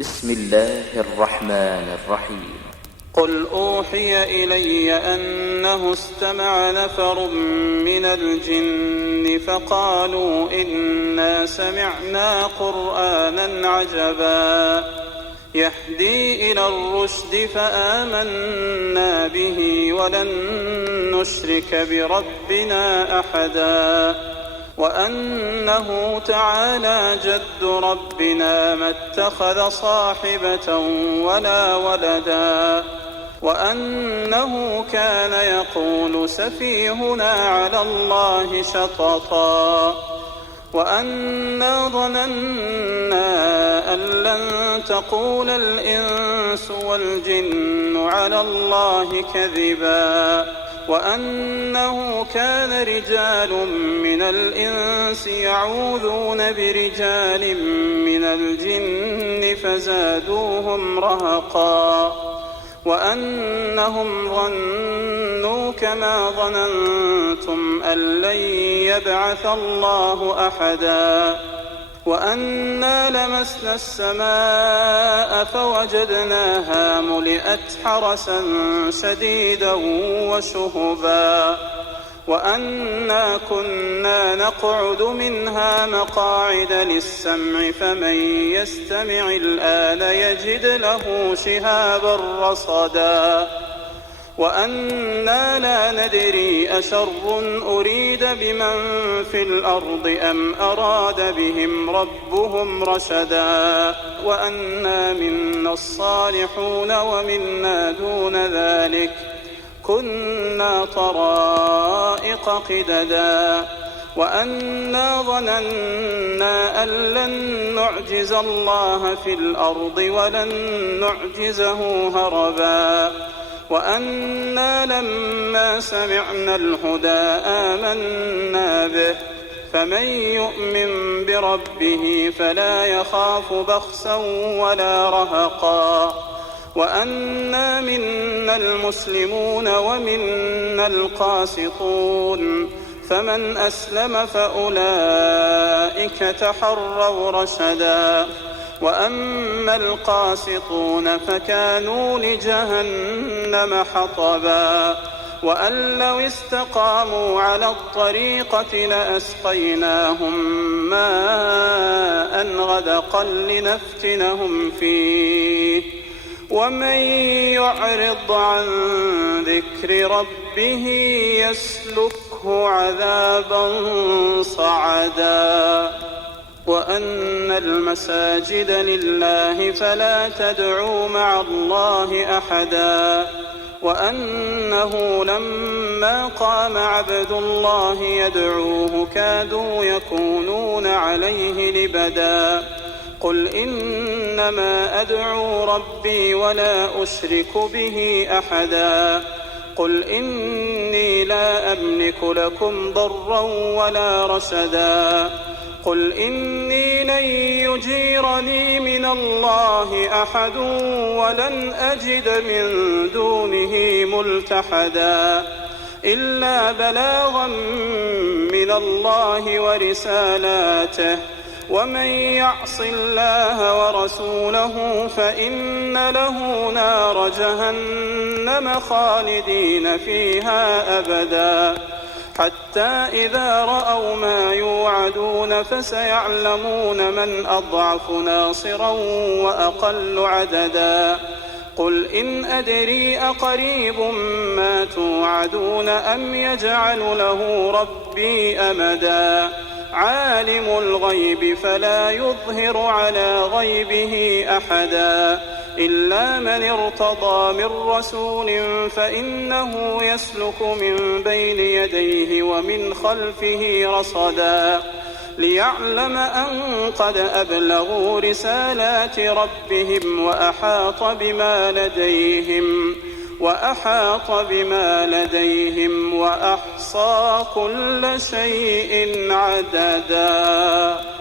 بسم الله الرحمن الرحيم. قل أوحي إلي أنه استمع نفر من الجن فقالوا إنا سمعنا قرآنا عجبا يهدي إلى الرشد فآمنا به ولن نشرك بربنا أحدا وأنه تعالى جد ربنا ما اتخذ صاحبة ولا ولدا وأنه كان يقول سفيهنا على الله شططا وأنا ظننا أن لن تقول الإنس والجن على الله كذبا وأنه كان رجال من الإنس يعوذون برجال من الجن فزادوهم رهقا وأنهم ظنوا كما ظننتم أن لن يبعث الله أحدا وأنا لمسنا السماء فوجدناها ملئت حرسا شديدا وشهبا وأنا كنا نقعد منها مقاعد للسمع فمن يستمع الآن يجد له شهابا رصدا وأنا لا ندري أشر أريد بمن في الأرض أم أراد بهم ربهم رشدا وأنا منا الصالحون ومنا دون ذلك كنا طرائق قددا وأنا ظننا أن لن نعجز الله في الأرض ولن نعجزه هربا وأنا لما سمعنا الهدى آمنا به فمن يؤمن بربه فلا يخاف بخسا ولا رهقا وأنا منا المسلمون ومنا القاسطون فمن أسلم فأولئك تحروا رشدا وأما القاسطون فكانوا لجهنم حطبا وأن لو استقاموا على الطريقة لأسقيناهم ماء غدقا لنفتنهم فيه ومن يعرض عن ذكر ربه يسلكه عذابا صعدا وأن المساجد لله فلا تدعوا مع الله أحدا وأنه لما قام عبد الله يدعوه كادوا يكونون عليه لبدا قل إنما أدعو ربي ولا أشرك به أحدا قل إني لا أملك لكم ضرا ولا رشدا قل إني لن يجيرني من الله أحد ولن أجد من دونه ملتحدا إلا بلاغا من الله ورسالاته ومن يعص الله ورسوله فإن له نار جهنم خالدين فيها أبدا حتى إذا رأوا ما يوعدون فسيعلمون من أضعف ناصرا وأقل عددا قل إن أدري أقريب ما توعدون أم يجعل له ربي أمدا عالم الغيب فلا يظهر على غيبه أحدا إلا من ارتضى من رسول فإنه يسلك من بين يديه ومن خلفه رصدا ليعلم أن قد أبلغوا رسالات ربهم وأحاط بما لديهم وأحصى كل شيء عددا.